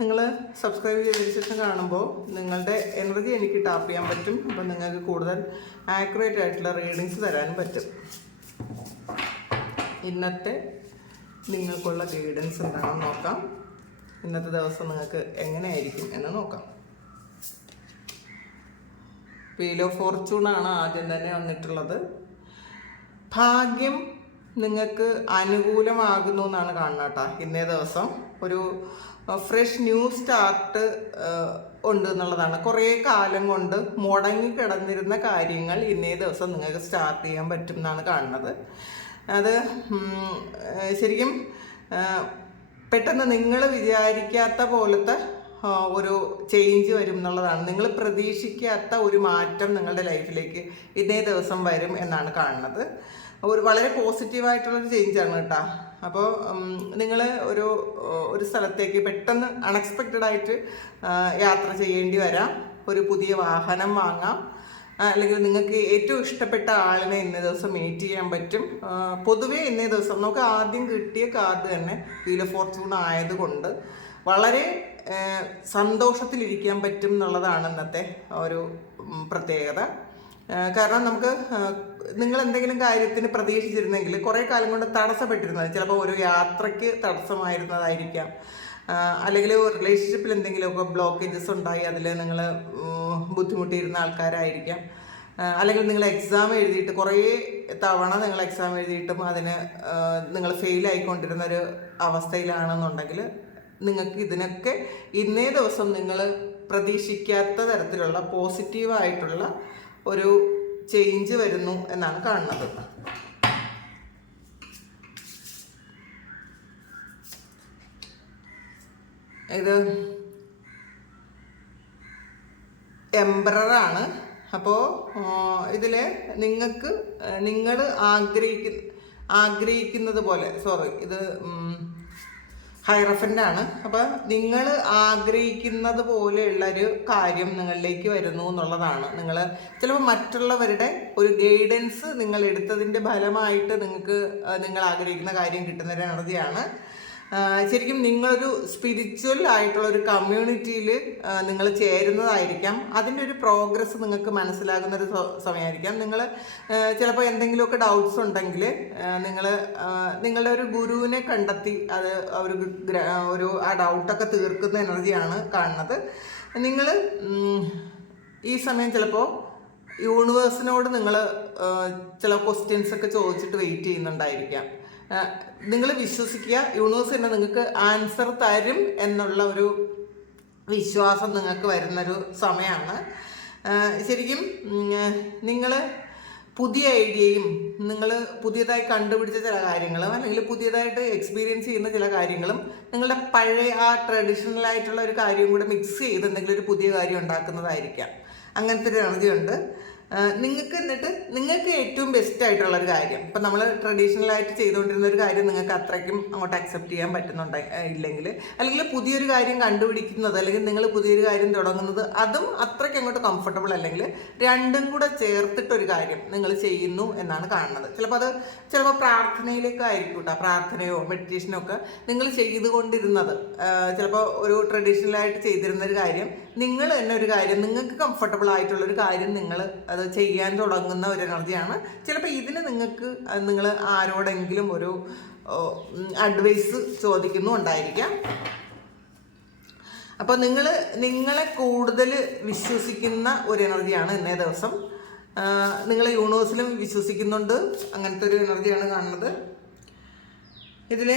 നിങ്ങൾ സബ്സ്ക്രൈബ് ചെയ്തതിന് ശേഷം കാണുമ്പോൾ നിങ്ങളുടെ എനർജി എനിക്ക് ടാപ്പ് ചെയ്യാൻ പറ്റും. അപ്പം നിങ്ങൾക്ക് കൂടുതൽ ആക്യുറേറ്റ് ആയിട്ടുള്ള റീഡിങ്സ് തരാനും പറ്റും. ഇന്നത്തെ നിങ്ങൾക്കുള്ള ഗൈഡൻസ് എന്താണെന്ന് നോക്കാം. ഇന്നത്തെ ദിവസം നിങ്ങൾക്ക് എങ്ങനെയായിരിക്കും എന്ന് നോക്കാം. ഫോർച്യൂൺ ആണ് ആദ്യം തന്നെ വന്നിട്ടുള്ളത്. ഭാഗ്യം നിങ്ങൾക്ക് അനുകൂലമാകുന്നു എന്നാണ് കാണുന്നത് കേട്ടോ ഇന്നേ ദിവസം ഒരു ഫ്രഷ് ന്യൂ സ്റ്റാർട്ട് ഉണ്ട് എന്നുള്ളതാണ് കുറേ കാലം കൊണ്ട് മുടങ്ങി കിടന്നിരുന്ന കാര്യങ്ങൾ ഇന്നേ ദിവസം നിങ്ങൾക്ക് സ്റ്റാർട്ട് ചെയ്യാൻ പറ്റും എന്നാണ് കാണുന്നത്. അത് ശരിക്കും പെട്ടെന്ന് നിങ്ങൾ വിചാരിക്കാത്ത പോലത്തെ ഒരു ചേഞ്ച് വരും എന്നുള്ളതാണ് നിങ്ങൾ പ്രതീക്ഷിക്കാത്ത ഒരു മാറ്റം നിങ്ങളുടെ ലൈഫിലേക്ക് ഇന്നേ ദിവസം വരും എന്നാണ് കാണുന്നത്. ഒരു വളരെ പോസിറ്റീവായിട്ടുള്ളൊരു ചേഞ്ചാണ് കേട്ടോ. അപ്പോൾ നിങ്ങൾ ഒരു ഒരു സ്ഥലത്തേക്ക് പെട്ടെന്ന് അൺഎക്സ്പെക്റ്റഡ് ആയിട്ട് യാത്ര ചെയ്യേണ്ടി വരാം. ഒരു പുതിയ വാഹനം വാങ്ങാം. അല്ലെങ്കിൽ നിങ്ങൾക്ക് ഏറ്റവും ഇഷ്ടപ്പെട്ട ആളിനെ ഇന്നേ ദിവസം മീറ്റ് ചെയ്യാൻ പറ്റും. പൊതുവേ ഇന്നേ ദിവസം നമുക്ക് ആദ്യം കിട്ടിയ കാർഡ് തന്നെ ഓഫ് ഫോർച്യൂൺ ആയതുകൊണ്ട് വളരെ സന്തോഷത്തിലിരിക്കാൻ പറ്റും എന്നുള്ളതാണ് ഇന്നത്തെ ഒരു പ്രത്യേകത. കാരണം നമുക്ക് നിങ്ങൾ എന്തെങ്കിലും കാര്യത്തിന് പ്രതീക്ഷിച്ചിരുന്നെങ്കിൽ കുറേ കാലം കൊണ്ട് തടസ്സപ്പെട്ടിരുന്നത് ചിലപ്പോൾ ഒരു യാത്രയ്ക്ക് തടസ്സമായിരുന്നതായിരിക്കാം. അല്ലെങ്കിൽ റിലേഷൻഷിപ്പിൽ എന്തെങ്കിലുമൊക്കെ ബ്ലോക്കേജസ് ഉണ്ടായി അതിൽ നിങ്ങൾ ബുദ്ധിമുട്ടിയിരുന്ന ആൾക്കാരായിരിക്കാം. അല്ലെങ്കിൽ നിങ്ങൾ എക്സാം എഴുതിയിട്ട് കുറേ തവണ നിങ്ങൾ എക്സാം എഴുതിയിട്ടും അതിന് നിങ്ങൾ ഫെയിൽ ആയിക്കൊണ്ടിരുന്ന ഒരു അവസ്ഥയിലാണെന്നുണ്ടെങ്കിൽ നിങ്ങൾക്ക് ഇതിനൊക്കെ ഇന്നേ ദിവസം നിങ്ങൾ പ്രതീക്ഷിക്കാത്ത തരത്തിലുള്ള പോസിറ്റീവായിട്ടുള്ള ഒരു ചേഞ്ച് വരുന്നു എന്നാണ് കാണുന്നത്. ഇത് എംബ്രറാണ് അപ്പോൾ ഇതിൽ നിങ്ങൾക്ക് നിങ്ങൾ ആഗ്രഹിക്കുന്ന ആഗ്രഹിക്കുന്നത് പോലെ സോറി ഇത് ഹൈറഫന്റ് ആണ് അപ്പോൾ നിങ്ങൾ ആഗ്രഹിക്കുന്നത് പോലെയുള്ള ഒരു കാര്യം നിങ്ങളിലേക്ക് വരുന്നു എന്നുള്ളതാണ്. നിങ്ങൾ ചിലപ്പോൾ മറ്റുള്ളവരുടെ ഒരു ഗൈഡൻസ് നിങ്ങൾ എടുത്തതിന്റെ ഫലമായിട്ട് നിങ്ങൾക്ക് നിങ്ങൾ ആഗ്രഹിക്കുന്ന കാര്യം കിട്ടുന്ന ഒരു എനർജിയാണ്. ശരിക്കും നിങ്ങളൊരു സ്പിരിച്വൽ ആയിട്ടുള്ള ഒരു കമ്മ്യൂണിറ്റിയിൽ നിങ്ങൾ ചേരുന്നതായിരിക്കാം. അതിന്റെ ഒരു പ്രോഗ്രസ് നിങ്ങൾക്ക് മനസ്സിലാകുന്ന ഒരു സമയമായിരിക്കാം. നിങ്ങൾ ചിലപ്പോൾ എന്തെങ്കിലുമൊക്കെ ഡൗട്ട്സ് ഉണ്ടെങ്കിൽ നിങ്ങൾ നിങ്ങളുടെ ഒരു ഗുരുവിനെ കണ്ടെത്തി അത് ഒരു ഒരു ആ ഡൗട്ടൊക്കെ തീർക്കുന്ന എനർജിയാണ് കാണുന്നത്. നിങ്ങൾ ഈ സമയം ചിലപ്പോൾ യൂണിവേഴ്സിനോട് നിങ്ങൾ ചില ക്വസ്റ്റ്യൻസ് ഒക്കെ ചോദിച്ചിട്ട് വെയിറ്റ് ചെയ്യുന്നുണ്ടായിരിക്കാം. നിങ്ങൾ വിശ്വസിക്കുക. യൂണിവേഴ്സ് തന്നെ നിങ്ങൾക്ക് ആൻസർ തരും എന്നുള്ള ഒരു വിശ്വാസം നിങ്ങൾക്ക് വരുന്നൊരു സമയമാണ്. ശരിക്കും നിങ്ങൾ പുതിയ ഐഡിയയും നിങ്ങൾ പുതിയതായി കണ്ടുപിടിച്ച ചില കാര്യങ്ങളും അല്ലെങ്കിൽ പുതിയതായിട്ട് എക്സ്പീരിയൻസ് ചെയ്യുന്ന ചില കാര്യങ്ങളും നിങ്ങളുടെ പഴയ ആ ട്രഡീഷണൽ ആയിട്ടുള്ള ഒരു കാര്യം കൂടെ മിക്സ് ചെയ്ത് എന്തെങ്കിലും ഒരു പുതിയ കാര്യം ഉണ്ടാക്കുന്നതായിരിക്കാം. അങ്ങനത്തെ ഒരു എനർജി ഉണ്ട്. നിങ്ങൾക്ക് എന്നിട്ട് നിങ്ങൾക്ക് ഏറ്റവും ബെസ്റ്റ് ആയിട്ടുള്ള ഒരു കാര്യം. ഇപ്പം നമ്മൾ ട്രഡീഷണൽ ആയിട്ട് ചെയ്തുകൊണ്ടിരുന്ന ഒരു കാര്യം നിങ്ങൾക്ക് അത്രയ്ക്കും അങ്ങോട്ട് അക്സെപ്റ്റ് ചെയ്യാൻ പറ്റുന്നുണ്ട് ഇല്ലെങ്കിൽ അല്ലെങ്കിൽ പുതിയൊരു കാര്യം കണ്ടുപിടിക്കുന്നത് അല്ലെങ്കിൽ നിങ്ങൾ പുതിയൊരു കാര്യം തുടങ്ങുന്നത് അതും അത്രയ്ക്ക് അങ്ങോട്ട് കംഫർട്ടബിൾ അല്ലെങ്കിൽ രണ്ടും കൂടെ ചേർത്തിട്ടൊരു കാര്യം നിങ്ങൾ ചെയ്യുന്നു എന്നാണ് കാണുന്നത്. ചിലപ്പോൾ അത് ചിലപ്പോൾ പ്രാർത്ഥനയിലേക്കായിരിക്കും കേട്ടോ പ്രാർത്ഥനയോ മെഡിറ്റേഷനോ ഒക്കെ നിങ്ങൾ ചെയ്തുകൊണ്ടിരുന്നത്. ചിലപ്പോൾ ഒരു ട്രഡീഷണലായിട്ട് ചെയ്തിരുന്ന ഒരു കാര്യം നിങ്ങൾ തന്നെ ഒരു കാര്യം നിങ്ങൾക്ക് കംഫർട്ടബിൾ ആയിട്ടുള്ള ഒരു കാര്യം നിങ്ങൾ അത് ചെയ്യാൻ തുടങ്ങുന്ന ഒരു എനർജിയാണ്. ചിലപ്പോൾ ഇതിന് നിങ്ങൾക്ക് നിങ്ങൾ ആരോടെങ്കിലും ഒരു അഡ്വൈസ് ചോദിക്കുന്നുണ്ടായിരിക്കാം അപ്പോൾ നിങ്ങൾ നിങ്ങളെ കൂടുതൽ വിശ്വസിക്കുന്ന ഒരു എനർജിയാണ് ഇന്നേ ദിവസം. നിങ്ങൾ യൂണിവേഴ്സിലും വിശ്വസിക്കുന്നുണ്ട്. അങ്ങനത്തെ ഒരു എനർജിയാണ് കാണുന്നത്. ഇതിൽ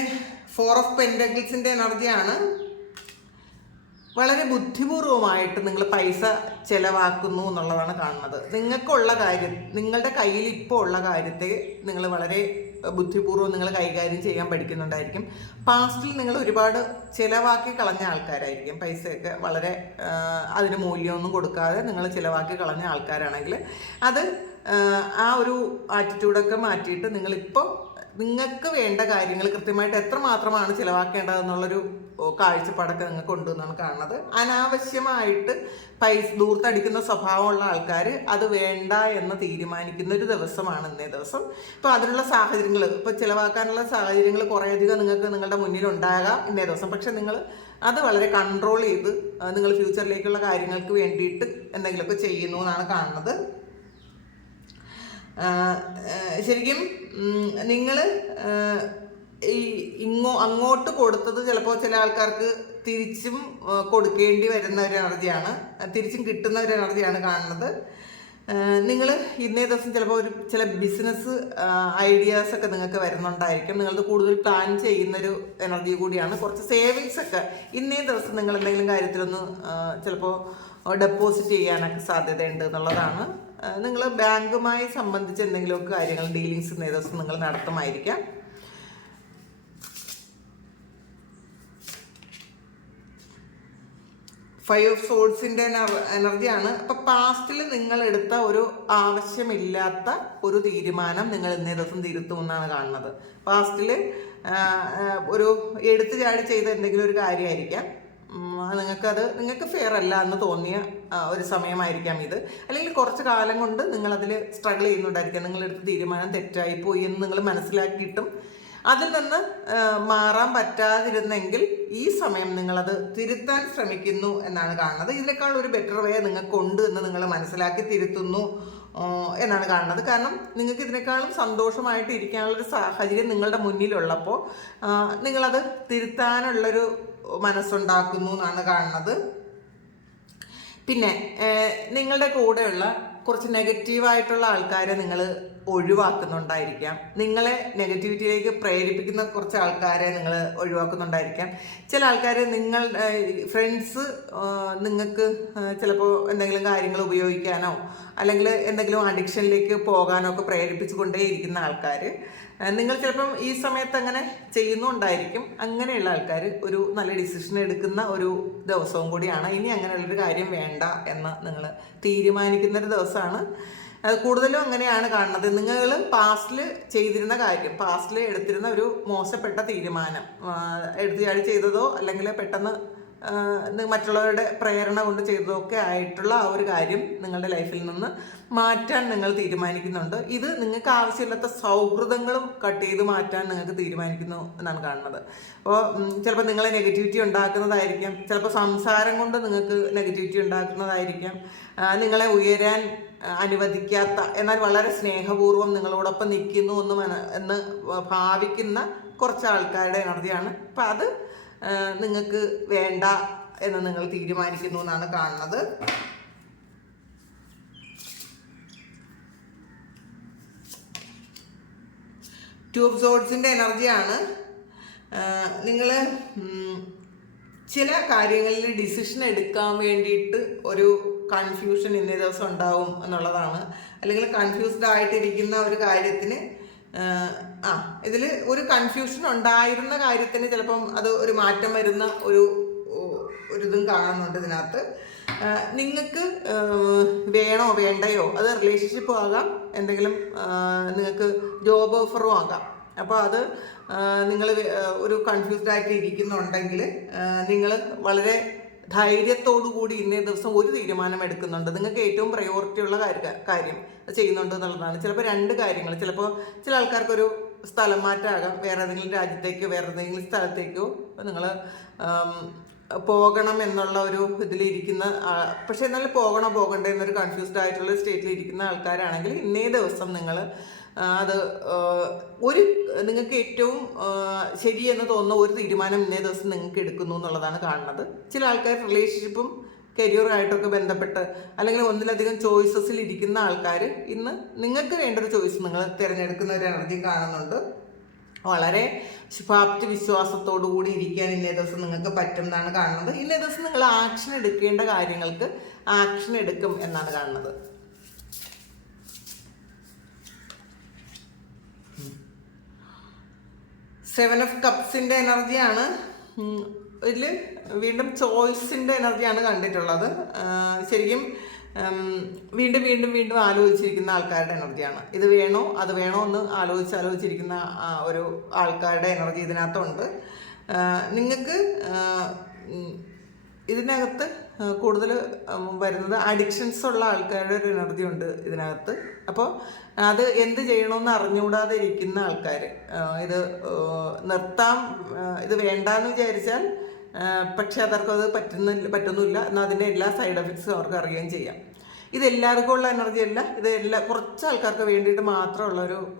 ഫോർ ഓഫ് പെൻഡഗിൾസിന്റെ എനർജിയാണ്. വളരെ ബുദ്ധിപൂർവമായിട്ട് നിങ്ങൾ പൈസ ചെലവാക്കുന്നു എന്നുള്ളതാണ് കാണുന്നത്. നിങ്ങൾക്കുള്ള കാര്യം നിങ്ങളുടെ കയ്യിൽ ഇപ്പോൾ ഉള്ള കാര്യത്തെ നിങ്ങൾ വളരെ ബുദ്ധിപൂർവം നിങ്ങൾ കൈകാര്യം ചെയ്യാൻ പഠിക്കുന്നുണ്ടായിരിക്കും. പാസ്റ്റിൽ നിങ്ങൾ ഒരുപാട് ചിലവാക്കി കളഞ്ഞ ആൾക്കാരായിരിക്കും. പൈസയൊക്കെ വളരെ അതിന് മൂല്യമൊന്നും കൊടുക്കാതെ നിങ്ങൾ ചിലവാക്കി കളഞ്ഞ ആൾക്കാരാണെങ്കിൽ അത് ആ, ഒരു ആറ്റിറ്റ്യൂഡൊക്കെ മാറ്റിയിട്ട് നിങ്ങളിപ്പോൾ നിങ്ങൾക്ക് വേണ്ട കാര്യങ്ങൾ കൃത്യമായിട്ട് എത്ര എത്രമാത്രമാണ് ചിലവാക്കേണ്ടതെന്നുള്ളൊരു കാഴ്ചപ്പാടൊക്കെ നിങ്ങൾക്ക് കൊണ്ടുവന്നാണ് കാണുന്നത്. അനാവശ്യമായിട്ട് പൈസ ദൂർത്തടിക്കുന്ന സ്വഭാവമുള്ള ആൾക്കാർ അത് വേണ്ട എന്ന് തീരുമാനിക്കുന്ന ഒരു ദിവസമാണ് ഇന്നേ ദിവസം. ഇപ്പോൾ അതിനുള്ള സാഹചര്യങ്ങൾ ഇപ്പോൾ ചിലവാക്കാനുള്ള സാഹചര്യങ്ങൾ കുറേയധികം നിങ്ങൾക്ക് നിങ്ങളുടെ മുന്നിൽ ഉണ്ടാകാം ഇന്നേ ദിവസം. പക്ഷേ നിങ്ങൾ അത് വളരെ കൺട്രോൾ ചെയ്ത് നിങ്ങൾ ഫ്യൂച്ചറിലേക്കുള്ള കാര്യങ്ങൾക്ക് വേണ്ടിയിട്ട് എന്തെങ്കിലുമൊക്കെ ചെയ്യുന്നു എന്നാണ് കാണുന്നത്. ശരിക്കും നിങ്ങൾ ഈ ഇങ്ങോ അങ്ങോട്ട് കൊടുത്തത് ചിലപ്പോൾ ചില ആൾക്കാർക്ക് തിരിച്ചും കൊടുക്കേണ്ടി വരുന്ന ഒരു എനർജിയാണ്. തിരിച്ചും കിട്ടുന്ന ഒരു എനർജിയാണ് കാണുന്നത്. നിങ്ങൾ ഇന്നേ ദിവസം ചിലപ്പോൾ ഒരു ചില ബിസിനസ് ഐഡിയാസ് ഒക്കെ നിങ്ങൾക്ക് വരുന്നുണ്ടായിരിക്കും. നിങ്ങളത് കൂടുതൽ പ്ലാൻ ചെയ്യുന്നൊരു എനർജി കൂടിയാണ്. കുറച്ച് സേവിങ്സ് ഒക്കെ ഇന്നേ ദിവസം നിങ്ങൾ എന്തെങ്കിലും കാര്യത്തിലൊന്ന് ചിലപ്പോൾ ഡെപ്പോസിറ്റ് ചെയ്യാനൊക്കെ സാധ്യതയുണ്ട് എന്നുള്ളതാണ്. നിങ്ങൾ ബാങ്കുമായി സംബന്ധിച്ച് എന്തെങ്കിലുമൊക്കെ കാര്യങ്ങൾ ഡീലിങ്സ് ഇന്നേ ദിവസം നിങ്ങൾ നടത്തുമായിരിക്കാം. ഫൈവ് ഓഫ് സോഡ്സിന്റെ എനർജിയാണ്. അപ്പൊ പാസ്റ്റിൽ നിങ്ങൾ എടുത്ത ഒരു ആവശ്യമില്ലാത്ത ഒരു തീരുമാനം നിങ്ങൾ ഇന്നേ ദിവസം തിരുത്തുമെന്നാണ് കാണുന്നത്. പാസ്റ്റിൽ ഒരു എടുത്തു ചാടി ചെയ്ത എന്തെങ്കിലും ഒരു കാര്യമായിരിക്കാം. നിങ്ങൾക്കത് നിങ്ങൾക്ക് ഫെയർ അല്ല എന്ന് തോന്നിയ ഒരു സമയമായിരിക്കാം ഇത്. അല്ലെങ്കിൽ കുറച്ച് കാലം കൊണ്ട് നിങ്ങളതിൽ സ്ട്രഗിൾ ചെയ്യുന്നുണ്ടായിരിക്കാം. നിങ്ങളെടുത്ത തീരുമാനം തെറ്റായി പോയി എന്ന് നിങ്ങൾ മനസ്സിലാക്കിയിട്ടും അതിൽ നിന്ന് മാറാൻ പറ്റാതിരുന്നെങ്കിൽ ഈ സമയം നിങ്ങളത് തിരുത്താൻ ശ്രമിക്കുന്നു എന്നാണ് കാണുന്നത്. ഇതിനേക്കാൾ ഒരു ബെറ്റർ വേ നിങ്ങൾക്കുണ്ട് എന്ന് നിങ്ങൾ മനസ്സിലാക്കി തിരുത്തുന്നു എന്നാണ് കാണുന്നത്. കാരണം നിങ്ങൾക്ക് ഇതിനേക്കാളും സന്തോഷമായിട്ട് ഇരിക്കാനുള്ളൊരു സാഹചര്യം നിങ്ങളുടെ മുന്നിലുള്ളപ്പോൾ നിങ്ങളത് തിരുത്താനുള്ളൊരു മനസ്സുണ്ടാക്കുന്നു എന്നാണ് കാണുന്നത്. പിന്നെ നിങ്ങളുടെ കൂടെയുള്ള കുറച്ച് നെഗറ്റീവായിട്ടുള്ള ആൾക്കാരെ നിങ്ങൾ ഒഴിവാക്കുന്നുണ്ടായിരിക്കാം. നിങ്ങളെ നെഗറ്റിവിറ്റിയിലേക്ക് പ്രേരിപ്പിക്കുന്ന കുറച്ച് ആൾക്കാരെ നിങ്ങൾ ഒഴിവാക്കുന്നുണ്ടായിരിക്കാം. ചില ആൾക്കാരെ നിങ്ങൾ ഫ്രണ്ട്സ് നിങ്ങൾക്ക് ചിലപ്പോൾ എന്തെങ്കിലും കാര്യങ്ങൾ ഉപയോഗിക്കാനോ അല്ലെങ്കിൽ എന്തെങ്കിലും അഡിക്ഷനിലേക്ക് പോകാനോ ഒക്കെ പ്രേരിപ്പിച്ചു കൊണ്ടേയിരിക്കുന്ന ആൾക്കാർ നിങ്ങൾ ചിലപ്പം ഈ സമയത്ത് അങ്ങനെ ചെയ്യുന്നുണ്ടായിരിക്കും. അങ്ങനെയുള്ള ആൾക്കാർ ഒരു നല്ല ഡിസിഷൻ എടുക്കുന്ന ഒരു ദിവസവും കൂടിയാണ്. ഇനി അങ്ങനെയുള്ളൊരു കാര്യം വേണ്ട എന്ന് നിങ്ങൾ തീരുമാനിക്കുന്നൊരു ദിവസമാണ്. കൂടുതലും അങ്ങനെയാണ് കാണുന്നത്. നിങ്ങൾ പാസ്റ്റിൽ ചെയ്തിരുന്ന കാര്യം പാസ്റ്റിൽ എടുത്തിരുന്ന ഒരു മോശപ്പെട്ട തീരുമാനം ആ, എടുത്തു ചാടി ചെയ്തതോ അല്ലെങ്കിൽ പെട്ടെന്ന് മറ്റുള്ളവരുടെ പ്രേരണ കൊണ്ട് ചെയ്തതൊക്കെ ആയിട്ടുള്ള ആ ഒരു കാര്യം നിങ്ങളുടെ ലൈഫിൽ നിന്ന് മാറ്റാൻ നിങ്ങൾ തീരുമാനിക്കുന്നുണ്ട്. ഇത് നിങ്ങൾക്ക് ആവശ്യമില്ലാത്ത സൗഹൃദങ്ങളും കട്ട് ചെയ്ത് മാറ്റാൻ നിങ്ങൾക്ക് തീരുമാനിക്കുന്നു എന്നാണ് കാണുന്നത്. അപ്പോൾ ചിലപ്പോൾ നിങ്ങളെ നെഗറ്റിവിറ്റി ഉണ്ടാക്കുന്നതായിരിക്കാം. ചിലപ്പോൾ സംസാരം കൊണ്ട് നിങ്ങൾക്ക് നെഗറ്റിവിറ്റി ഉണ്ടാക്കുന്നതായിരിക്കാം. നിങ്ങളെ ഉയരാൻ അനുവദിക്കാത്ത എന്നാൽ വളരെ സ്നേഹപൂർവം നിങ്ങളോടൊപ്പം നിൽക്കുന്നു എന്ന് എന്ന് ഭാവിക്കുന്ന കുറച്ച് ആൾക്കാരുടെ എനർജിയാണ്. അപ്പം അത് നിങ്ങൾക്ക് വേണ്ട എന്ന് നിങ്ങൾ തീരുമാനിക്കുന്നു എന്നാണ് കാണുന്നത്. ട്യൂബ് സോഡ്സിന്റെ എനർജിയാണ്. നിങ്ങൾ ചില കാര്യങ്ങളിൽ ഡിസിഷൻ എടുക്കാൻ വേണ്ടിയിട്ട് ഒരു കൺഫ്യൂഷൻ ഇന്നേ ദിവസം ഉണ്ടാവും എന്നുള്ളതാണ്. അല്ലെങ്കിൽ കൺഫ്യൂസ്ഡ് ആയിട്ടിരിക്കുന്ന ഒരു കാര്യത്തിന് ആ, ഇതിൽ ഒരു കൺഫ്യൂഷൻ ഉണ്ടായിരുന്ന കാര്യത്തിന് ചിലപ്പം അത് ഒരു മാറ്റം വരുന്ന ഒരു ഒരു കാണുന്നുണ്ട് ഇതിനകത്ത്. നിങ്ങൾക്ക് വേണോ വേണ്ടയോ? അത് റിലേഷൻഷിപ്പും ആകാം. എന്തെങ്കിലും നിങ്ങൾക്ക് ജോബ് ഓഫറും ആകാം. അപ്പോൾ അത് നിങ്ങൾ ഒരു കൺഫ്യൂസ്ഡ് ആയിട്ട് ഇരിക്കുന്നുണ്ടെങ്കിൽ നിങ്ങൾ വളരെ കൂടി ഇന്നേ ദിവസം ഒരു തീരുമാനം എടുക്കുന്നുണ്ട്. നിങ്ങൾക്ക് ഏറ്റവും പ്രയോറിറ്റി ഉള്ള കാര്യം ചെയ്യുന്നുണ്ട് എന്നുള്ളതാണ്. ചിലപ്പോൾ രണ്ട് കാര്യങ്ങൾ ചിലപ്പോൾ ചില ആൾക്കാർക്കൊരു സ്ഥലം മാറ്റമാകാം വേറെ ഏതെങ്കിലും രാജ്യത്തേക്കോ വേറെ ഏതെങ്കിലും സ്ഥലത്തേക്കോ. നിങ്ങൾ പോകണം എന്നുള്ള ഒരു ഇതിലിരിക്കുന്ന പക്ഷേ എന്നാലും പോകണോ പോകണ്ടേ എന്നൊരു കൺഫ്യൂസ്ഡ് ആയിട്ടുള്ള സ്റ്റേറ്റിൽ ഇരിക്കുന്ന ആൾക്കാരാണെങ്കിൽ ഇന്നേ ദിവസം നിങ്ങൾ അത് ഒരു നിങ്ങൾക്ക് ഏറ്റവും ശരിയെന്ന് തോന്നുന്ന ഒരു തീരുമാനം ഇന്നേ ദിവസം നിങ്ങൾക്ക് എടുക്കുന്നു എന്നുള്ളതാണ് കാണുന്നത്. ചില ആൾക്കാർ റിലേഷൻഷിപ്പും കരിയറുമായിട്ടൊക്കെ ബന്ധപ്പെട്ട് അല്ലെങ്കിൽ ഒന്നിലധികം ചോയ്സസിൽ ഇരിക്കുന്ന ആൾക്കാർ ഇന്ന് നിങ്ങൾക്ക് വേണ്ട ഒരു ചോയ്സ് നിങ്ങൾ തിരഞ്ഞെടുക്കുന്ന ഒരു എനർജി കാണുന്നുണ്ട്. വളരെ ശുഭാപ്തി വിശ്വാസത്തോടു കൂടി ഇരിക്കാൻ ഇന്നേ ദിവസം. നിങ്ങൾക്ക് പറ്റും എന്നാണ് കാണുന്നത്. ഇന്നേ ദിവസം നിങ്ങൾ ആക്ഷൻ എടുക്കേണ്ട കാര്യങ്ങൾക്ക് ആക്ഷൻ എടുക്കും എന്നാണ് കാണുന്നത്. സെവൻ ഓഫ് കപ്സിന്റെ എനർജിയാണ് ഇതിൽ വീണ്ടും ചോയ്സിന്റെ എനർജിയാണ് കണ്ടിട്ടുള്ളത്. ശരിക്കും വീണ്ടും വീണ്ടും വീണ്ടും ആലോചിച്ചിരിക്കുന്ന ആൾക്കാരുടെ എനർജിയാണ്. ഇത് വേണോ? അത് വേണോ എന്ന് ആലോചിച്ച് ആലോചിച്ചിരിക്കുന്ന ഒരു ആൾക്കാരുടെ എനർജി ഇതിനകത്തുണ്ട്. നിങ്ങൾക്ക് ഇതിനകത്ത് കൂടുതൽ വരുന്നത് അഡിക്ഷൻസ് ഉള്ള ആൾക്കാരുടെ ഒരു എനർജി ഉണ്ട് ഇതിനകത്ത്. അപ്പോൾ അത് എന്ത് ചെയ്യണമെന്ന് അറിഞ്ഞുകൂടാതെ ഇരിക്കുന്ന ആൾക്കാർ ഇത് നിർത്താം ഇത് വേണ്ടാന്ന് വിചാരിച്ചാൽ പക്ഷെ അതർക്കും അത് പറ്റുന്നില്ല പറ്റുന്നില്ല എന്നാൽ അതിന്റെ എല്ലാ സൈഡ് എഫക്ട്സും അവർക്ക് അറിയുകയും ചെയ്യാം. ഇത് എല്ലാവർക്കും ഉള്ള എനർജി അല്ല. ഇത് എല്ലാ കുറച്ച് ആൾക്കാർക്ക് വേണ്ടിയിട്ട് മാത്രമുള്ളൊരു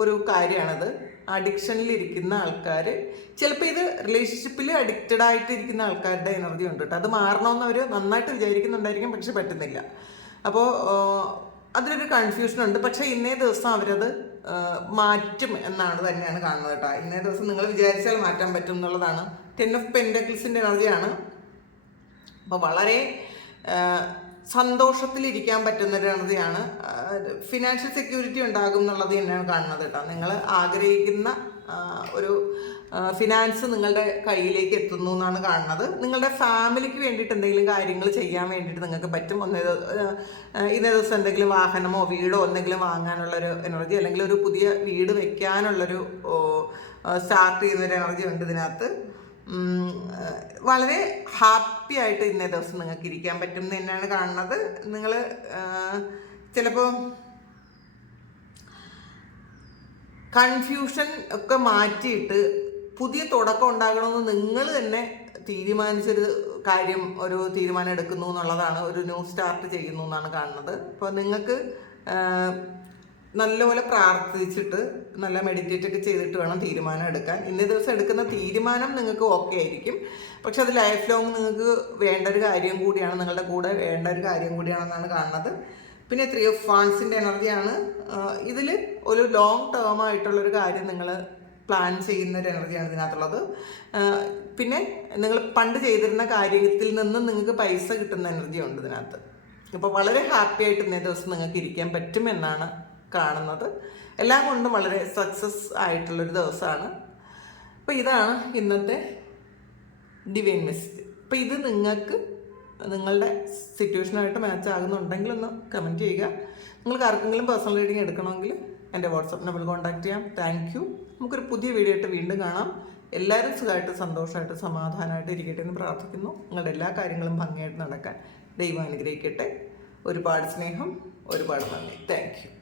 ഒരു കാര്യമാണത്. അഡിക്ഷനിലിരിക്കുന്ന ആൾക്കാർ ചിലപ്പോൾ ഇത് റിലേഷൻഷിപ്പിൽ അഡിക്റ്റഡ് ആയിട്ടിരിക്കുന്ന ആൾക്കാരുടെ എനർജി ഉണ്ട് കേട്ടോ. അത് മാറണമെന്ന് അവർ നന്നായിട്ട് വിചാരിക്കുന്നുണ്ടായിരിക്കും പക്ഷെ പറ്റുന്നില്ല. അപ്പോൾ അതിലൊരു കൺഫ്യൂഷൻ ഉണ്ട്. പക്ഷേ ഇന്നേ ദിവസം അവരത് മാറ്റും എന്നാണ് തന്നെയാണ് കാണുന്നത് കേട്ടോ. ഇന്നേ ദിവസം നിങ്ങൾ വിചാരിച്ചാൽ മാറ്റാൻ പറ്റും എന്നുള്ളതാണ് ടെൻ ഓഫ് പെൻഡക്കിൾസിന്റെ എനർജിയാണ് അപ്പോൾ വളരെ സന്തോഷത്തിലിരിക്കാൻ പറ്റുന്ന ഒരു എനർജിയാണ് ഫിനാൻഷ്യൽ സെക്യൂരിറ്റി ഉണ്ടാകും എന്നുള്ളത് തന്നെയാണ് കാണുന്നത് കേട്ടോ. നിങ്ങൾ ആഗ്രഹിക്കുന്ന ഒരു ഫിനാൻസ് നിങ്ങളുടെ കയ്യിലേക്ക് എത്തുന്നു എന്നാണ് കാണുന്നത്. നിങ്ങളുടെ ഫാമിലിക്ക് വേണ്ടിയിട്ട് എന്തെങ്കിലും കാര്യങ്ങൾ ചെയ്യാൻ വേണ്ടിയിട്ട് നിങ്ങൾക്ക് പറ്റും. ഒന്നേ ഇന്നേ ദിവസം എന്തെങ്കിലും വാഹനമോ വീടോ എന്തെങ്കിലും വാങ്ങാനുള്ളൊരു എനർജി അല്ലെങ്കിൽ ഒരു പുതിയ വീട് വെക്കാനുള്ളൊരു സ്റ്റാർട്ട് ചെയ്യുന്നൊരു എനർജി ഉണ്ട് ഇതിനകത്ത്. വളരെ ഹാപ്പി ആയിട്ട് ഇന്നേ ദിവസം നിങ്ങൾക്ക് ഇരിക്കാൻ പറ്റും എന്ന് തന്നെയാണ് കാണുന്നത്. നിങ്ങൾ ചിലപ്പോൾ കൺഫ്യൂഷൻ ഒക്കെ മാറ്റിയിട്ട് പുതിയ തുടക്കം ഉണ്ടാകണമെന്ന് നിങ്ങൾ തന്നെ തീരുമാനിച്ചൊരു കാര്യം ഒരു തീരുമാനം എടുക്കുന്നു എന്നുള്ളതാണ്. ഒരു ന്യൂ സ്റ്റാർട്ട് ചെയ്യുന്നു എന്നാണ് കാണുന്നത്. അപ്പോൾ നിങ്ങൾക്ക് നല്ലപോലെ പ്രാർത്ഥിച്ചിട്ട് നല്ല മെഡിറ്റേറ്റ് ഒക്കെ ചെയ്തിട്ട് വേണം തീരുമാനം എടുക്കാൻ. ഇന്നേ ദിവസം എടുക്കുന്ന തീരുമാനം നിങ്ങൾക്ക് ഓക്കെ ആയിരിക്കും. പക്ഷെ അത് ലൈഫ് ലോങ് നിങ്ങൾക്ക് വേണ്ട ഒരു കാര്യം കൂടിയാണ് നിങ്ങളുടെ കൂടെ വേണ്ട ഒരു കാര്യം കൂടിയാണെന്നാണ് കാണുന്നത്. പിന്നെ ത്രീ ഓഫ് ഫാൻസിന്റെ എനർജിയാണ് ഇതിൽ ഒരു ലോങ് ടേം ആയിട്ടുള്ളൊരു കാര്യം നിങ്ങൾ പ്ലാൻ ചെയ്യുന്ന ഒരു എനർജിയാണ് ഇതിനകത്തുള്ളത്. പിന്നെ നിങ്ങൾ പണ്ട് ചെയ്തിരുന്ന കാര്യത്തിൽ നിന്ന് നിങ്ങൾക്ക് പൈസ കിട്ടുന്ന എനർജി ഉണ്ട് ഇതിനകത്ത്. അപ്പോൾ വളരെ ഹാപ്പി ആയിട്ട് ഇന്നേ ദിവസം നിങ്ങൾക്ക് ഇരിക്കാൻ പറ്റുമെന്നാണ് കാണുന്നത്. എല്ലാം കൊണ്ടും വളരെ സക്സസ് ആയിട്ടുള്ളൊരു ദിവസമാണ്. അപ്പോൾ ഇതാണ് ഇന്നത്തെ ഡിവൈൻ മെസ്സേജ് അപ്പോൾ ഇത് നിങ്ങൾക്ക് നിങ്ങളുടെ സിറ്റുവേഷനായിട്ട് മാച്ച് ആകുന്നുണ്ടെങ്കിൽ ഒന്ന് കമന്റ് ചെയ്യുക. നിങ്ങൾക്ക് ആർക്കെങ്കിലും പേഴ്സണൽ റീഡിങ് എടുക്കണമെങ്കിൽ എന്റെ വാട്സപ്പ് നമ്പർ കോൺടാക്ട് ചെയ്യാം. താങ്ക് യു നമുക്കൊരു പുതിയ വീഡിയോ ആയിട്ട് വീണ്ടും കാണാം. എല്ലാവരും സുഖമായിട്ട് സന്തോഷമായിട്ട് സമാധാനമായിട്ട് ഇരിക്കട്ടെ എന്ന് പ്രാർത്ഥിക്കുന്നു. നിങ്ങളുടെ എല്ലാ കാര്യങ്ങളും ഭംഗിയായിട്ട് നടക്കാൻ ദൈവം അനുഗ്രഹിക്കട്ടെ. ഒരുപാട് സ്നേഹം ഒരുപാട് നന്ദി. Thank you